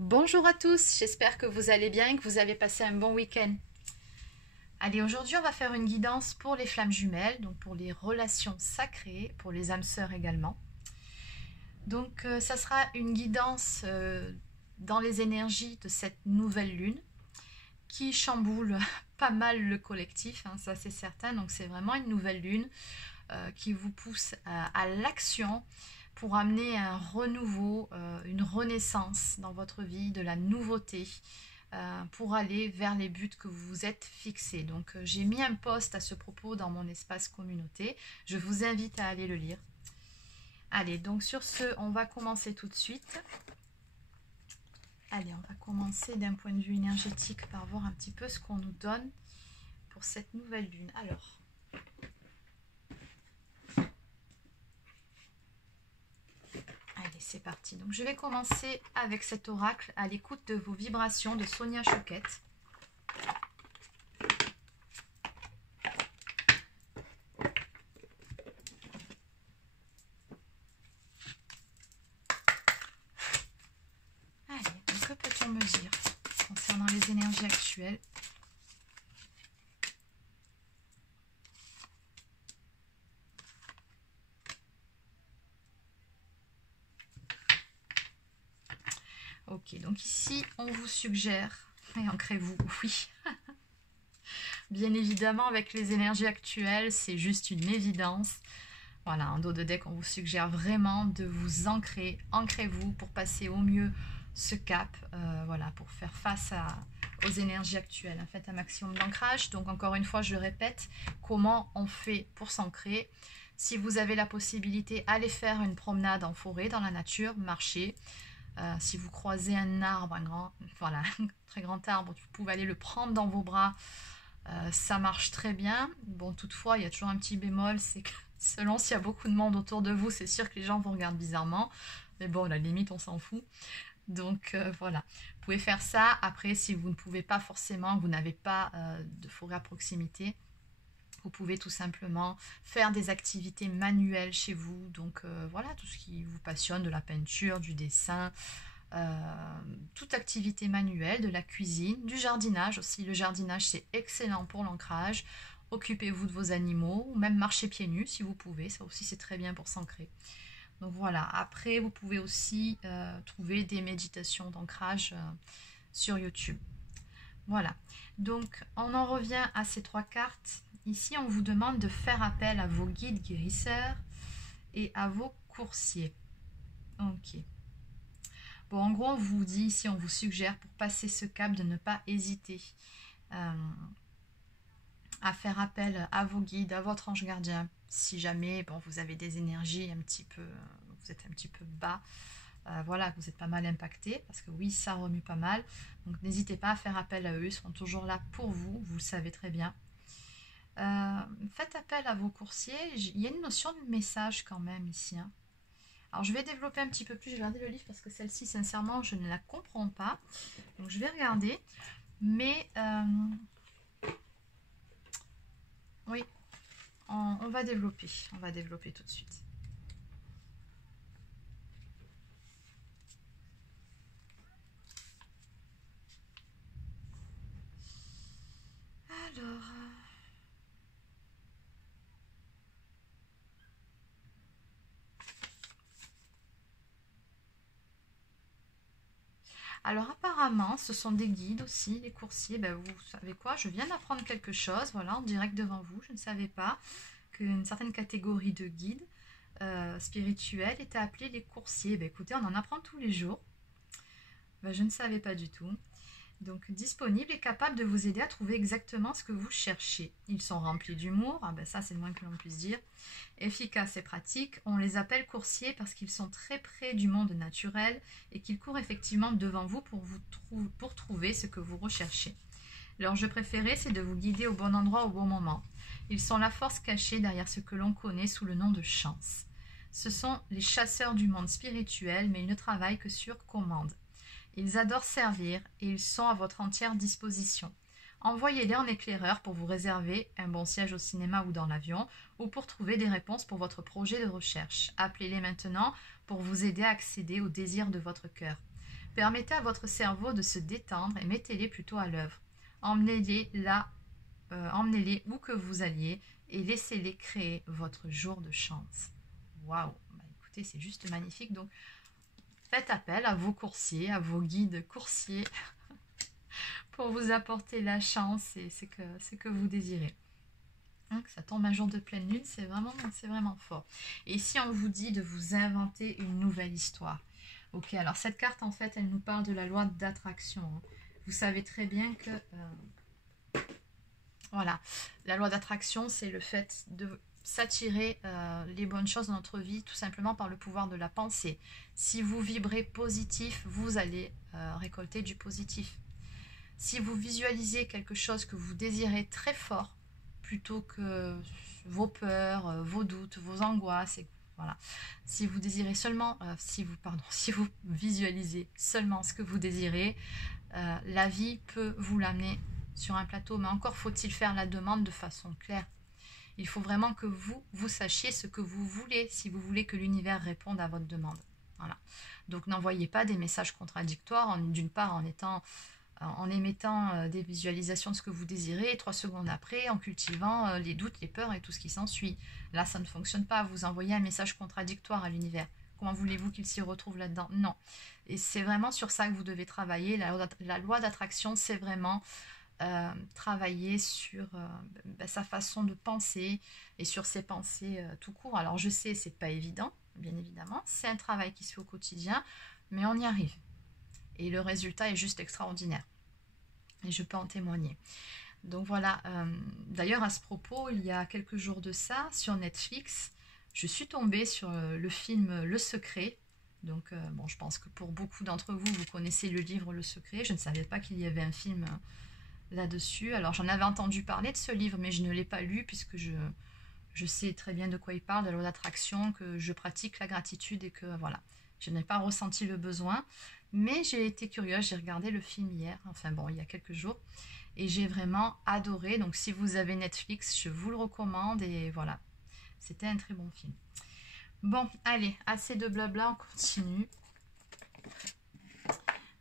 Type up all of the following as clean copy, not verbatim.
Bonjour à tous, j'espère que vous allez bien et que vous avez passé un bon week-end. Allez, aujourd'hui on va faire une guidance pour les flammes jumelles, donc pour les relations sacrées, pour les âmes sœurs également. Donc ça sera une guidance dans les énergies de cette nouvelle lune qui chamboule pas mal le collectif, hein, ça c'est certain. Donc c'est vraiment une nouvelle lune qui vous pousse à l'action, pour amener un renouveau, une renaissance dans votre vie, de la nouveauté, pour aller vers les buts que vous vous êtes fixés. Donc j'ai mis un post à ce propos dans mon espace communauté, je vous invite à aller le lire. Allez, donc sur ce, on va commencer tout de suite. Allez, on va commencer d'un point de vue énergétique par voir un petit peu ce qu'on nous donne pour cette nouvelle lune. Alors, allez, c'est parti. Donc, je vais commencer avec cet oracle à l'écoute de vos vibrations de Sonia Choquette. Allez, donc que peut-on me dire concernant les énergies actuelles ? Ok, donc ici, on vous suggère, et ancrez-vous, oui. Bien évidemment, avec les énergies actuelles, c'est juste une évidence. Voilà, en dos de deck, on vous suggère vraiment de vous ancrer. Ancrez-vous pour passer au mieux ce cap, voilà, pour faire face aux énergies actuelles. Faites un maximum d'ancrage. Donc, encore une fois, je le répète, comment on fait pour s'ancrer? Si vous avez la possibilité, allez faire une promenade en forêt, dans la nature, marchez. Si vous croisez un arbre, voilà, un très grand arbre, vous pouvez aller le prendre dans vos bras. Ça marche très bien. Bon, toutefois, il y a toujours un petit bémol, c'est que selon s'il y a beaucoup de monde autour de vous, c'est sûr que les gens vous regardent bizarrement. Mais bon, à la limite, on s'en fout. Donc voilà, vous pouvez faire ça. Après, si vous ne pouvez pas forcément, vous n'avez pas de forêt à proximité, vous pouvez tout simplement faire des activités manuelles chez vous. Donc voilà, tout ce qui vous passionne, de la peinture, du dessin, toute activité manuelle, de la cuisine, du jardinage aussi. Le jardinage, c'est excellent pour l'ancrage. Occupez-vous de vos animaux, ou même marchez pieds nus si vous pouvez. Ça aussi, c'est très bien pour s'ancrer. Donc voilà, après, vous pouvez aussi trouver des méditations d'ancrage sur YouTube. Voilà, donc on en revient à ces trois cartes. Ici, on vous demande de faire appel à vos guides guérisseurs et à vos coursiers. Ok. Bon, en gros, on vous dit ici, on vous suggère pour passer ce cap de ne pas hésiter à faire appel à vos guides, à votre ange gardien. Si jamais bon, vous avez des énergies un petit peu, vous êtes un petit peu bas, voilà, vous êtes pas mal impacté, parce que oui, ça remue pas mal. Donc n'hésitez pas à faire appel à eux, ils seront toujours là pour vous, vous le savez très bien. Faites appel à vos coursiers. Il y a une notion de message quand même ici. Hein. Alors je vais développer un petit peu plus, je vais regarder le livre parce que celle-ci, sincèrement, je ne la comprends pas. Donc je vais regarder. Mais oui, on va développer. On va développer tout de suite. Alors... Alors apparemment, ce sont des guides aussi, les coursiers. Ben, vous savez quoi, je viens d'apprendre quelque chose, voilà, en direct devant vous. Je ne savais pas qu'une certaine catégorie de guides spirituels était appelée les coursiers. Ben, écoutez, on en apprend tous les jours. Ben, je ne savais pas du tout. Donc disponibles et capables de vous aider à trouver exactement ce que vous cherchez. Ils sont remplis d'humour, ah ben ça c'est le moins que l'on puisse dire. Efficaces et pratiques, on les appelle coursiers parce qu'ils sont très près du monde naturel et qu'ils courent effectivement devant vous pour trouver ce que vous recherchez. Leur jeu préféré, c'est de vous guider au bon endroit au bon moment. Ils sont la force cachée derrière ce que l'on connaît sous le nom de chance. Ce sont les chasseurs du monde spirituel, mais ils ne travaillent que sur commande. Ils adorent servir et ils sont à votre entière disposition. Envoyez-les en éclaireur pour vous réserver un bon siège au cinéma ou dans l'avion ou pour trouver des réponses pour votre projet de recherche. Appelez-les maintenant pour vous aider à accéder au désir de votre cœur. Permettez à votre cerveau de se détendre et mettez-les plutôt à l'œuvre. Emmenez-les là, emmenez-les où que vous alliez et laissez-les créer votre jour de chance. Waouh! Bah, écoutez, c'est juste magnifique. Donc, faites appel à vos coursiers, à vos guides coursiers pour vous apporter la chance et ce que vous désirez. Donc, ça tombe un jour de pleine lune, c'est vraiment fort. Et ici, on vous dit de vous inventer une nouvelle histoire. Ok, alors cette carte, en fait, elle nous parle de la loi d'attraction. Hein. Vous savez très bien que... voilà, la loi d'attraction, c'est le fait de s'attirer les bonnes choses dans notre vie, tout simplement par le pouvoir de la pensée. Si vous vibrez positif, vous allez récolter du positif. Si vous visualisez quelque chose que vous désirez très fort, plutôt que vos peurs, vos doutes, vos angoisses, et voilà. Si vous désirez seulement, si vous visualisez seulement ce que vous désirez, la vie peut vous l'amener sur un plateau, mais encore faut-il faire la demande de façon claire. Il faut vraiment que vous sachiez ce que vous voulez, si vous voulez que l'univers réponde à votre demande. Voilà. Donc n'envoyez pas des messages contradictoires, d'une part en émettant des visualisations de ce que vous désirez, et 3 secondes après, en cultivant les doutes, les peurs et tout ce qui s'ensuit. Là, ça ne fonctionne pas. Vous envoyez un message contradictoire à l'univers. Comment voulez-vous qu'il s'y retrouve là-dedans? Non. Et c'est vraiment sur ça que vous devez travailler. La loi d'attraction, c'est vraiment travailler sur sa façon de penser et sur ses pensées tout court. Alors, je sais, c'est pas évident, bien évidemment. C'est un travail qui se fait au quotidien, mais on y arrive. Et le résultat est juste extraordinaire. Et je peux en témoigner. Donc voilà, d'ailleurs à ce propos, il y a quelques jours de ça, sur Netflix, je suis tombée sur le film Le Secret. Donc bon, je pense que pour beaucoup d'entre vous, vous connaissez le livre Le Secret. Je ne savais pas qu'il y avait un film là-dessus. Alors j'en avais entendu parler de ce livre, mais je ne l'ai pas lu puisque je sais très bien de quoi il parle, de la loi d'attraction, que je pratique la gratitude et que voilà, je n'ai pas ressenti le besoin. Mais j'ai été curieuse, j'ai regardé le film hier, enfin bon, il y a quelques jours, et j'ai vraiment adoré. Donc si vous avez Netflix, je vous le recommande, et voilà, c'était un très bon film. Bon, allez, assez de blabla, on continue.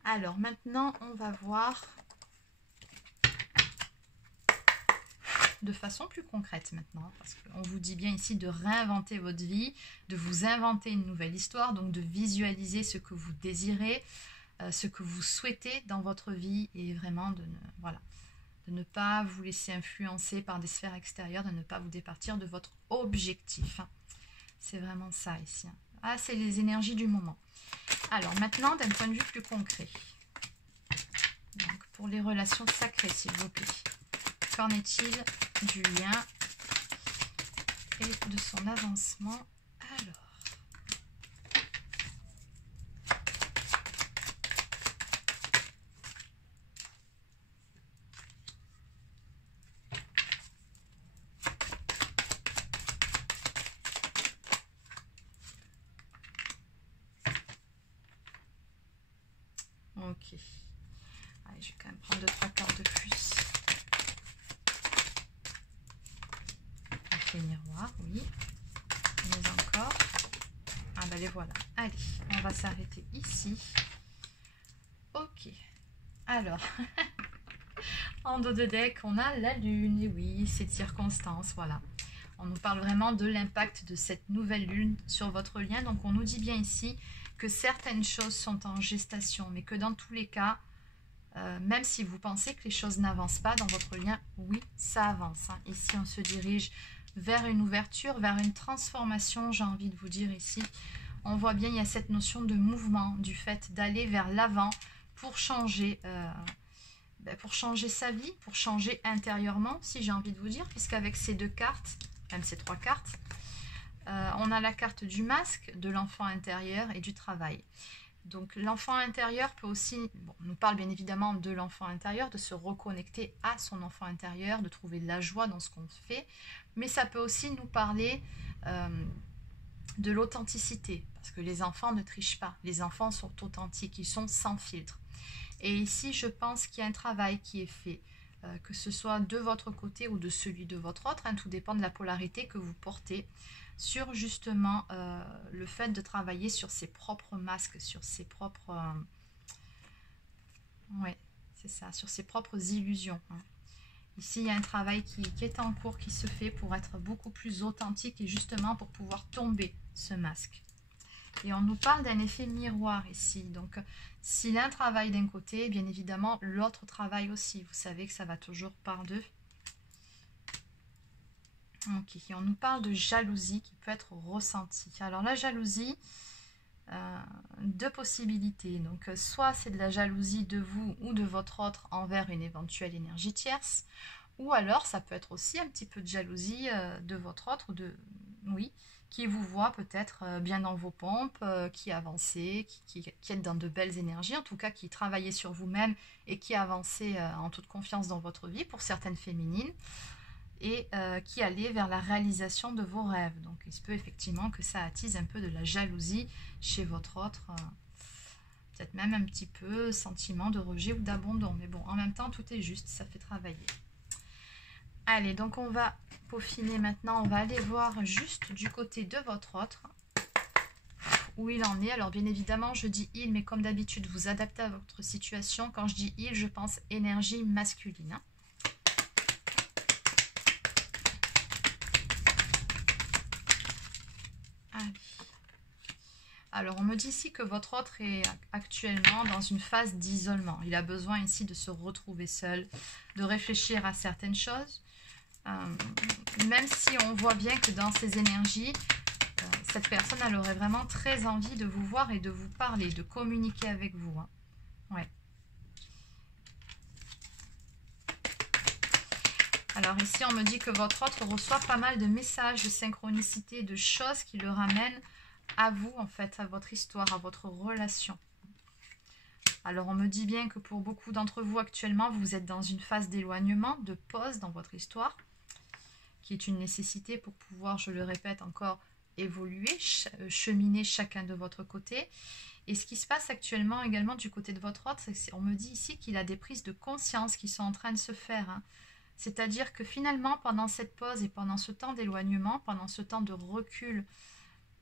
Alors maintenant, on va voir de façon plus concrète maintenant, parce qu'on vous dit bien ici de réinventer votre vie, de vous inventer une nouvelle histoire, donc de visualiser ce que vous désirez, ce que vous souhaitez dans votre vie, et vraiment de ne pas vous laisser influencer par des sphères extérieures, de ne pas vous départir de votre objectif. C'est vraiment ça ici. Ah, c'est les énergies du moment. Alors maintenant, d'un point de vue plus concret, donc pour les relations sacrées, s'il vous plaît, qu'en est-il du lien et de son avancement? Alors, ok. Allez, je vais quand même prendre 2-3 cartes de plus. Les miroirs, oui. Mais encore. Ah ben les voilà. Allez, on va s'arrêter ici. Ok. Alors, en dos de deck, on a la lune. Et oui, cette circonstance, voilà. On nous parle vraiment de l'impact de cette nouvelle lune sur votre lien. Donc, on nous dit bien ici que certaines choses sont en gestation, mais que dans tous les cas, même si vous pensez que les choses n'avancent pas dans votre lien, oui, ça avance. Hein. Ici, on se dirige vers une ouverture, vers une transformation, j'ai envie de vous dire ici. On voit bien, il y a cette notion de mouvement, du fait d'aller vers l'avant pour changer sa vie, pour changer intérieurement, si j'ai envie de vous dire, puisqu'avec ces 2 cartes, même ces 3 cartes, on a la carte du masque, de l'enfant intérieur et du travail. Donc l'enfant intérieur peut aussi, bon, on nous parle bien évidemment de l'enfant intérieur, de se reconnecter à son enfant intérieur, de trouver de la joie dans ce qu'on fait, mais ça peut aussi nous parler de l'authenticité, parce que les enfants ne trichent pas, les enfants sont authentiques, ils sont sans filtre. Et ici, je pense qu'il y a un travail qui est fait, que ce soit de votre côté ou de celui de votre autre, hein, tout dépend de la polarité que vous portez, sur justement le fait de travailler sur ses propres masques, sur ses propres Oui, c'est ça, sur ses propres illusions. Ici, il y a un travail qui est en cours, qui se fait pour être beaucoup plus authentique et justement pour pouvoir tomber ce masque. Et on nous parle d'un effet miroir ici. Donc, si l'un travaille d'un côté, bien évidemment, l'autre travaille aussi. Vous savez que ça va toujours par deux. Ok, on nous parle de jalousie qui peut être ressentie. Alors, la jalousie, deux possibilités. Donc, soit c'est de la jalousie de vous ou de votre autre envers une éventuelle énergie tierce. Ou alors, ça peut être aussi un petit peu de jalousie de votre autre, oui, qui vous voit peut-être bien dans vos pompes, qui avancez, qui êtes dans de belles énergies, en tout cas qui travaillez sur vous-même et qui avancez en toute confiance dans votre vie, pour certaines féminines, et qui allez vers la réalisation de vos rêves. Donc il se peut effectivement que ça attise un peu de la jalousie chez votre autre, peut-être même un petit peu sentiment de rejet ou d'abandon, mais bon, en même temps tout est juste, ça fait travailler. Allez, donc on va peaufiner maintenant, on va aller voir juste du côté de votre autre, où il en est. Alors bien évidemment, je dis il, mais comme d'habitude, vous adaptez à votre situation. Quand je dis il, je pense énergie masculine. Allez. Alors on me dit ici que votre autre est actuellement dans une phase d'isolement. Il a besoin ici de se retrouver seul, de réfléchir à certaines choses. Même si on voit bien que dans ces énergies, cette personne elle aurait vraiment très envie de vous voir et de vous parler, de communiquer avec vous. Ouais. Alors ici on me dit que votre autre reçoit pas mal de messages, de synchronicité, de choses qui le ramènent à vous en fait, à votre histoire, à votre relation. Alors on me dit bien que pour beaucoup d'entre vous actuellement, vous êtes dans une phase d'éloignement, de pause dans votre histoire, qui est une nécessité pour pouvoir, je le répète encore, évoluer, cheminer chacun de votre côté. Et ce qui se passe actuellement également du côté de votre autre, c'est qu'on me dit ici qu'il a des prises de conscience qui sont en train de se faire. C'est-à-dire que finalement, pendant cette pause et pendant ce temps d'éloignement, pendant ce temps de recul,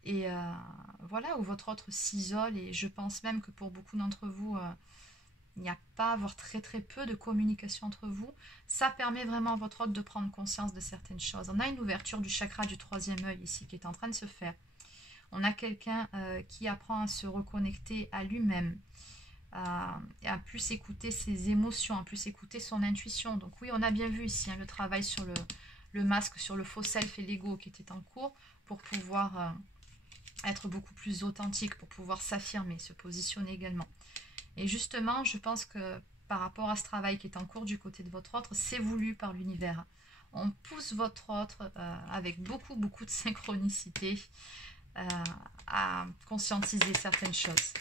et voilà, où votre autre s'isole, et je pense même que pour beaucoup d'entre vous, il n'y a pas, voire très très peu de communication entre vous. Ça permet vraiment à votre autre de prendre conscience de certaines choses. On a une ouverture du chakra du troisième œil ici qui est en train de se faire. On a quelqu'un qui apprend à se reconnecter à lui-même, à plus écouter ses émotions, à plus écouter son intuition. Donc oui, on a bien vu ici le travail sur le masque, sur le faux self et l'ego qui était en cours pour pouvoir être beaucoup plus authentique, pour pouvoir s'affirmer, se positionner également. Et justement, je pense que par rapport à ce travail qui est en cours du côté de votre autre, c'est voulu par l'univers. On pousse votre autre avec beaucoup de synchronicité à conscientiser certaines choses.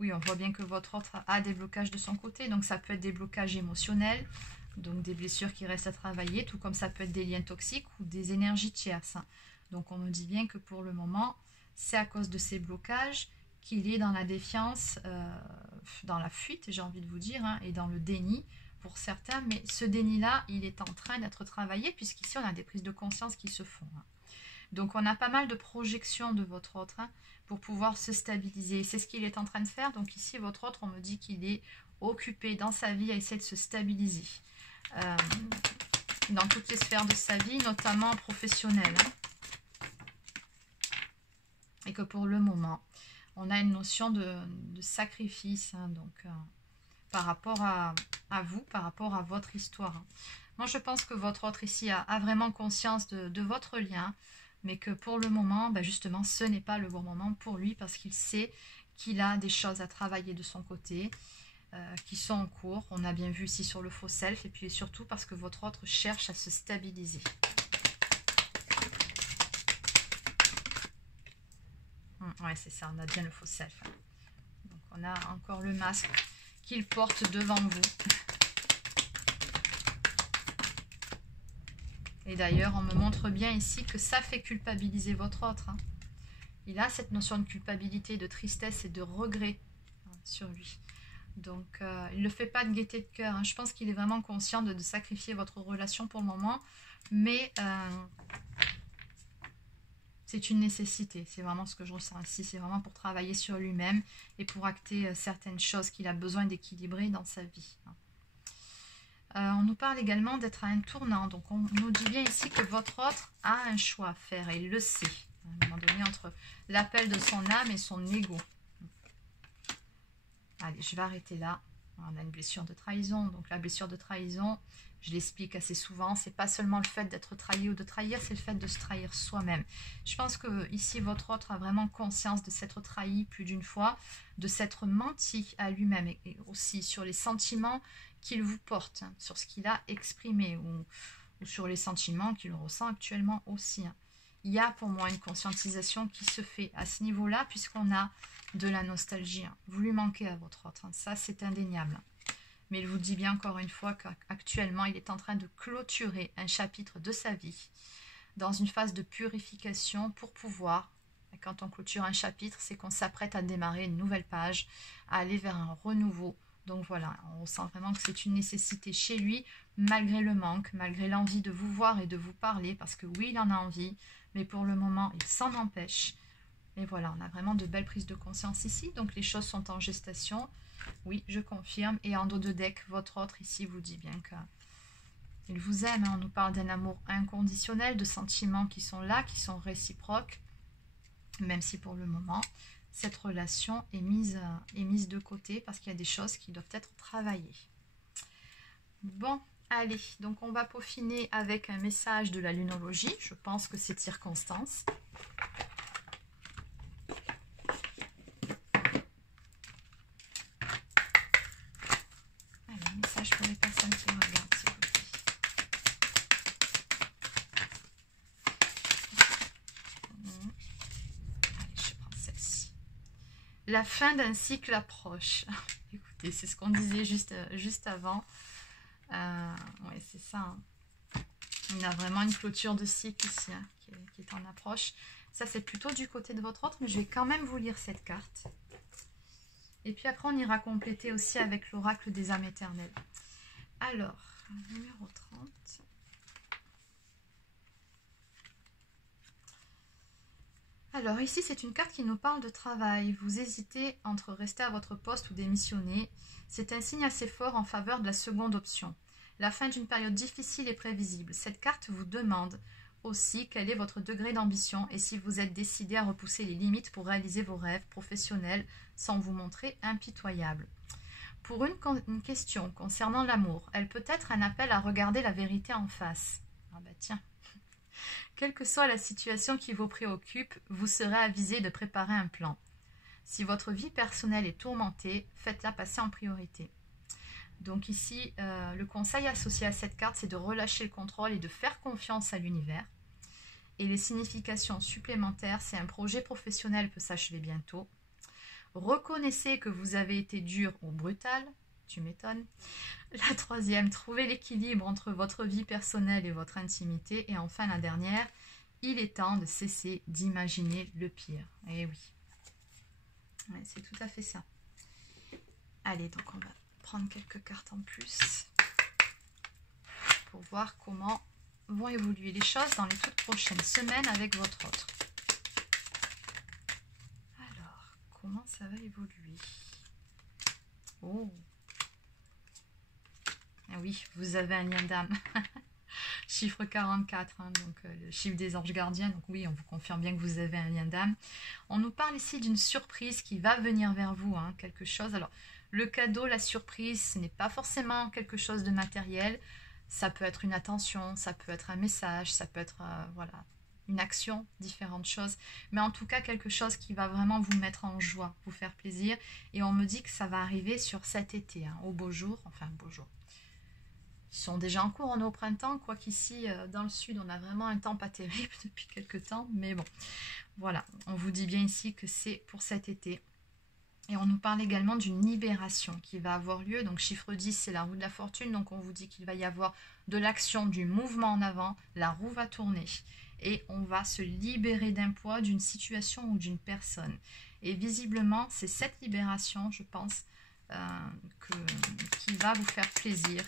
Oui, on voit bien que votre autre a des blocages de son côté, donc ça peut être des blocages émotionnels, donc des blessures qui restent à travailler, tout comme ça peut être des liens toxiques ou des énergies tierces. Donc on me dit bien que pour le moment, c'est à cause de ces blocages qu'il est dans la défiance, dans la fuite, j'ai envie de vous dire, et dans le déni pour certains. Mais ce déni-là, il est en train d'être travaillé, puisqu'ici on a des prises de conscience qui se font. Donc on a pas mal de projections de votre autre pour pouvoir se stabiliser. C'est ce qu'il est en train de faire. Donc ici, votre autre, on me dit qu'il est occupé dans sa vie à essayer de se stabiliser. Dans toutes les sphères de sa vie, notamment professionnelle. Et que pour le moment, on a une notion de sacrifice, donc par rapport à vous, par rapport à votre histoire. Moi, je pense que votre autre ici a vraiment conscience de votre lien, mais que pour le moment, justement, ce n'est pas le bon moment pour lui, parce qu'il sait qu'il a des choses à travailler de son côté, qui sont en cours. On a bien vu ici sur le faux self, et puis surtout parce que votre autre cherche à se stabiliser. Ouais, c'est ça, on a bien le faux self. Donc on a encore le masque qu'il porte devant vous. Et d'ailleurs, on me montre bien ici que ça fait culpabiliser votre autre. Il a cette notion de culpabilité, de tristesse et de regret sur lui. Donc, il ne le fait pas de gaieté de cœur. Hein. Je pense qu'il est vraiment conscient de sacrifier votre relation pour le moment. Mais c'est une nécessité. C'est vraiment ce que je ressens ici. C'est vraiment pour travailler sur lui-même et pour acter certaines choses qu'il a besoin d'équilibrer dans sa vie. On nous parle également d'être à un tournant. Donc, on nous dit bien ici que votre autre a un choix à faire et il le sait. À un moment donné, entre l'appel de son âme et son ego. Allez, je vais arrêter là. On a une blessure de trahison. Donc la blessure de trahison, je l'explique assez souvent, c'est pas seulement le fait d'être trahi ou de trahir, c'est le fait de se trahir soi-même. Je pense que ici, votre autre a vraiment conscience de s'être trahi plus d'une fois, de s'être menti à lui-même et aussi sur les sentiments qu'il vous porte, hein, sur ce qu'il a exprimé ou sur les sentiments qu'il ressent actuellement aussi. Hein. Il y a pour moi une conscientisation qui se fait à ce niveau-là puisqu'on a de la nostalgie. Hein. Vous lui manquez à votre autre, hein. Ça c'est indéniable. Mais il vous dit bien encore une fois qu'actuellement il est en train de clôturer un chapitre de sa vie dans une phase de purification pour pouvoir, et quand on clôture un chapitre, c'est qu'on s'apprête à démarrer une nouvelle page, à aller vers un renouveau. Donc voilà, on ressent vraiment que c'est une nécessité chez lui, malgré le manque, malgré l'envie de vous voir et de vous parler, parce que oui, il en a envie, mais pour le moment, il s'en empêche. Et voilà, on a vraiment de belles prises de conscience ici. Donc les choses sont en gestation. Oui, je confirme. Et en dos de deck, votre autre ici vous dit bien qu'il vous aime. On nous parle d'un amour inconditionnel, de sentiments qui sont là, qui sont réciproques. Même si pour le moment, cette relation est mise de côté parce qu'il y a des choses qui doivent être travaillées. Bon, allez. Donc on va peaufiner avec un message de la lunologie. Je pense que c'est circonstance. Pour les personnes qui me regardent, s'il vous plaît. Allez, je prends celle-ci. La fin d'un cycle approche. Écoutez, c'est ce qu'on disait juste avant. Oui, c'est ça. Hein. Il y a vraiment une clôture de cycle ici hein, qui est en approche. Ça, c'est plutôt du côté de votre autre, mais je vais quand même vous lire cette carte. Et puis après, on ira compléter aussi avec l'oracle des âmes éternelles. Alors, numéro 30. Alors ici, c'est une carte qui nous parle de travail. Vous hésitez entre rester à votre poste ou démissionner. C'est un signe assez fort en faveur de la seconde option. La fin d'une période difficile et prévisible. Cette carte vous demande aussi quel est votre degré d'ambition et si vous êtes décidé à repousser les limites pour réaliser vos rêves professionnels sans vous montrer impitoyable. Pour une question concernant l'amour, elle peut être un appel à regarder la vérité en face. Ah bah tiens. Quelle que soit la situation qui vous préoccupe, vous serez avisé de préparer un plan. Si votre vie personnelle est tourmentée, faites-la passer en priorité. Donc ici, le conseil associé à cette carte, c'est de relâcher le contrôle et de faire confiance à l'univers. Et les significations supplémentaires, c'est un projet professionnel peut s'achever bientôt. Reconnaissez que vous avez été dur ou brutal, tu m'étonnes. La troisième, trouvez l'équilibre entre votre vie personnelle et votre intimité. Et enfin la dernière, il est temps de cesser d'imaginer le pire. Eh oui, ouais, c'est tout à fait ça. Allez, donc on va prendre quelques cartes en plus pour voir comment vont évoluer les choses dans les toutes prochaines semaines avec votre autre. Comment ça va évoluer? Oh! Ah oui, vous avez un lien d'âme. Chiffre 44, hein, donc le chiffre des anges gardiens. Donc oui, on vous confirme bien que vous avez un lien d'âme. On nous parle ici d'une surprise qui va venir vers vous. Hein, quelque chose. Alors, le cadeau, la surprise, ce n'est pas forcément quelque chose de matériel. Ça peut être une attention, ça peut être un message, ça peut être... voilà. Une action, différentes choses, mais en tout cas quelque chose qui va vraiment vous mettre en joie, vous faire plaisir, et on me dit que ça va arriver sur cet été, hein, au beau jour, enfin beau jour. Ils sont déjà en cours, on est au printemps, quoiqu'ici dans le sud on a vraiment un temps pas terrible depuis quelques temps, mais bon, voilà, on vous dit bien ici que c'est pour cet été. Et on nous parle également d'une libération qui va avoir lieu, donc chiffre 10 c'est la roue de la fortune, donc on vous dit qu'il va y avoir de l'action, du mouvement en avant, la roue va tourner. Et on va se libérer d'un poids, d'une situation ou d'une personne. Et visiblement, c'est cette libération, je pense, qui va vous faire plaisir.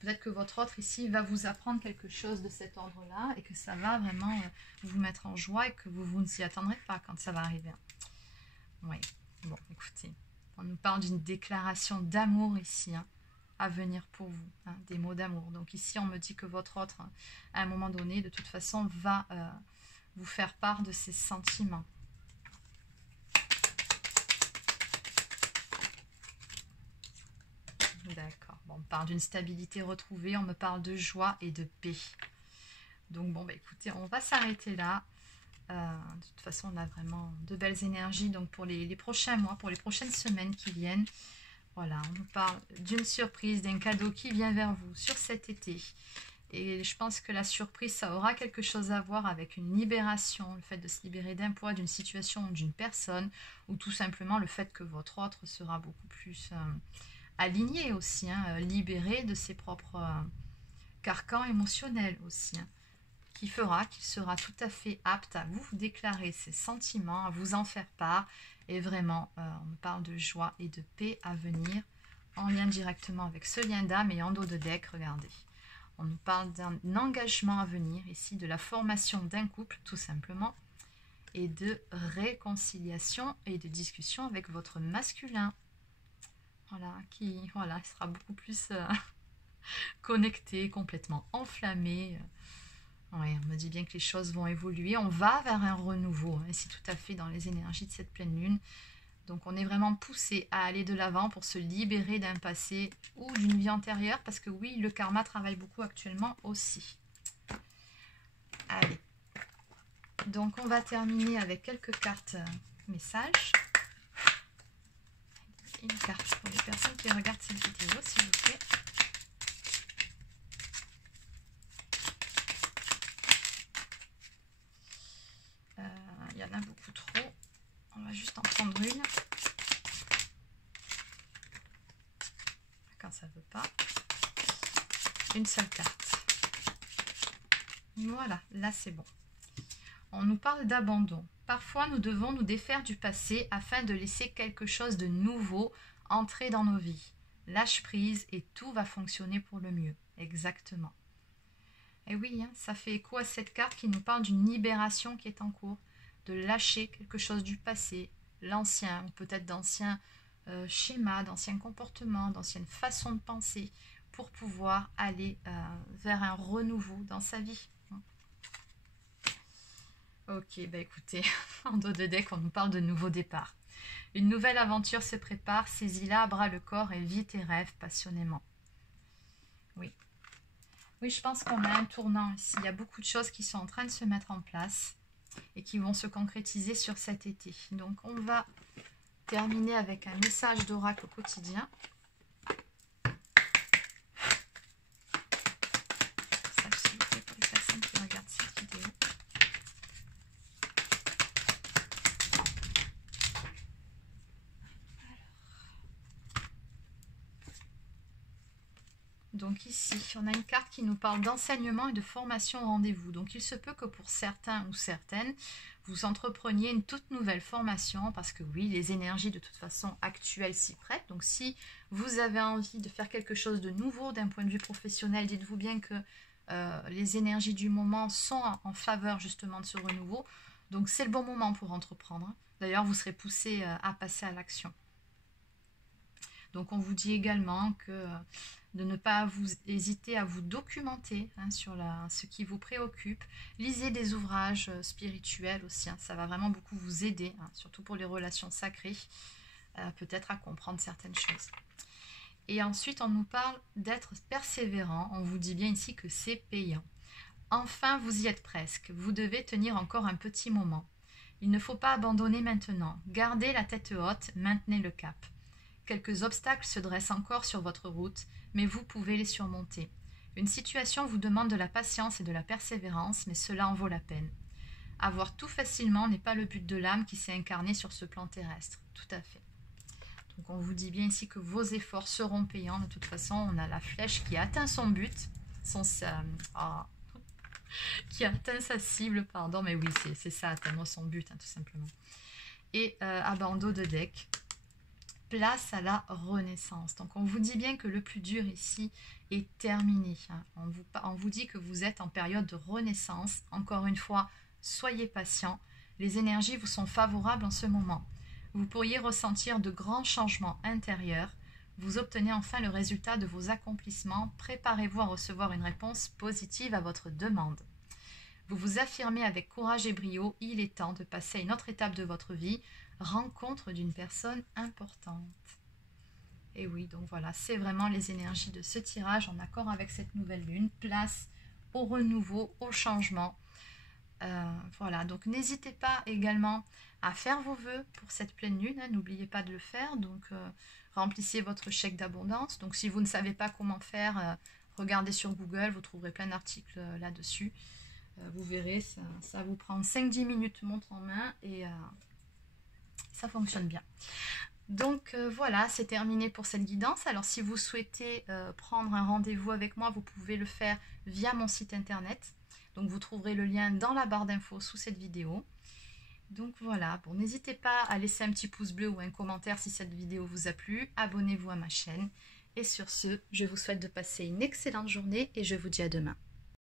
Peut-être que votre autre ici va vous apprendre quelque chose de cet ordre-là et que ça va vraiment vous mettre en joie et que vous ne s'y attendrez pas quand ça va arriver. Oui, bon, écoutez, on nous parle d'une déclaration d'amour ici, hein, à venir pour vous, hein, des mots d'amour. Donc ici, on me dit que votre autre, hein, à un moment donné, de toute façon, va vous faire part de ses sentiments. D'accord. Bon, on me parle d'une stabilité retrouvée, on me parle de joie et de paix. Donc bon, bah, écoutez, on va s'arrêter là. De toute façon, on a vraiment de belles énergies donc pour les prochains mois, pour les prochaines semaines qui viennent. Voilà, on nous parle d'une surprise, d'un cadeau qui vient vers vous sur cet été. Et je pense que la surprise, ça aura quelque chose à voir avec une libération, le fait de se libérer d'un poids, d'une situation ou d'une personne, ou tout simplement le fait que votre autre sera beaucoup plus aligné aussi, hein, libéré de ses propres carcans émotionnels aussi, hein, qui fera qu'il sera tout à fait apte à vous déclarer ses sentiments, à vous en faire part. Et vraiment, on me parle de joie et de paix à venir, en lien directement avec ce lien d'âme et en dos de deck, regardez. On nous parle d'un engagement à venir, ici, de la formation d'un couple, tout simplement, et de réconciliation et de discussion avec votre masculin. Voilà, qui sera beaucoup plus connecté, complètement enflammé. Oui, on me dit bien que les choses vont évoluer. On va vers un renouveau, hein, c'est tout à fait dans les énergies de cette pleine lune. Donc on est vraiment poussé à aller de l'avant pour se libérer d'un passé ou d'une vie antérieure. Parce que oui, le karma travaille beaucoup actuellement aussi. Allez. Donc on va terminer avec quelques cartes messages. Une carte pour les personnes qui regardent cette vidéo, s'il vous plaît. Il y en a beaucoup trop. On va juste en prendre une. Quand ça ne veut pas. Une seule carte. Voilà, là c'est bon. On nous parle d'abandon. Parfois, nous devons nous défaire du passé afin de laisser quelque chose de nouveau entrer dans nos vies. Lâche prise et tout va fonctionner pour le mieux. Exactement. Et oui, hein, ça fait écho à cette carte qui nous parle d'une libération qui est en cours, de lâcher quelque chose du passé, l'ancien, ou peut-être d'anciens schémas, d'anciens comportements, d'anciennes façons de penser, pour pouvoir aller vers un renouveau dans sa vie. Ok, bah écoutez, en dos de deck, on nous parle de nouveau départ. Une nouvelle aventure se prépare, saisis-la à bras le corps et vis tes rêves passionnément. Oui. Oui, je pense qu'on a un tournant ici. Il y a beaucoup de choses qui sont en train de se mettre en place et qui vont se concrétiser sur cet été. Donc, on va terminer avec un message d'oracle au quotidien. Ça, s'il vous plaît, pour les personnes qui regardent cette vidéo. Donc ici, on a une carte qui nous parle d'enseignement et de formation au rendez-vous. Donc il se peut que pour certains ou certaines, vous entrepreniez une toute nouvelle formation parce que oui, les énergies de toute façon actuelles s'y prêtent. Donc si vous avez envie de faire quelque chose de nouveau d'un point de vue professionnel, dites-vous bien que les énergies du moment sont en faveur justement de ce renouveau. Donc c'est le bon moment pour entreprendre. D'ailleurs, vous serez poussé à passer à l'action. Donc on vous dit également que de ne pas hésiter à vous documenter hein, sur ce qui vous préoccupe. Lisez des ouvrages spirituels aussi, hein, ça va vraiment beaucoup vous aider, hein, surtout pour les relations sacrées, peut-être à comprendre certaines choses. Et ensuite, on nous parle d'être persévérant. On vous dit bien ici que c'est payant. Enfin, vous y êtes presque. Vous devez tenir encore un petit moment. Il ne faut pas abandonner maintenant. Gardez la tête haute, maintenez le cap. Quelques obstacles se dressent encore sur votre route, mais vous pouvez les surmonter. Une situation vous demande de la patience et de la persévérance, mais cela en vaut la peine. Avoir tout facilement n'est pas le but de l'âme qui s'est incarnée sur ce plan terrestre. Tout à fait. Donc on vous dit bien ici que vos efforts seront payants. De toute façon, on a la flèche qui a atteint son but, qui a atteint sa cible, pardon, mais oui, c'est ça, atteindre son but, hein, tout simplement. Et à bandeau de deck. place à la renaissance. Donc on vous dit bien que le plus dur ici est terminé. On vous dit que vous êtes en période de renaissance. Encore une fois, soyez patient. Les énergies vous sont favorables en ce moment. Vous pourriez ressentir de grands changements intérieurs. Vous obtenez enfin le résultat de vos accomplissements. Préparez-vous à recevoir une réponse positive à votre demande. Vous vous affirmez avec courage et brio. Il est temps de passer à une autre étape de votre vie. Rencontre d'une personne importante. Et oui, donc voilà, c'est vraiment les énergies de ce tirage en accord avec cette nouvelle lune. Place au renouveau, au changement. Voilà, donc n'hésitez pas également à faire vos vœux pour cette pleine lune. N'oubliez pas de le faire. Donc remplissez votre chèque d'abondance. Donc si vous ne savez pas comment faire, regardez sur Google, vous trouverez plein d'articles là-dessus. Vous verrez, ça vous prend 5-10 minutes montre en main et ça fonctionne bien. Donc voilà, c'est terminé pour cette guidance. Alors si vous souhaitez prendre un rendez-vous avec moi, vous pouvez le faire via mon site internet. Donc vous trouverez le lien dans la barre d'infos sous cette vidéo. Donc voilà, bon, n'hésitez pas à laisser un petit pouce bleu ou un commentaire si cette vidéo vous a plu. Abonnez-vous à ma chaîne. Et sur ce, je vous souhaite de passer une excellente journée et je vous dis à demain.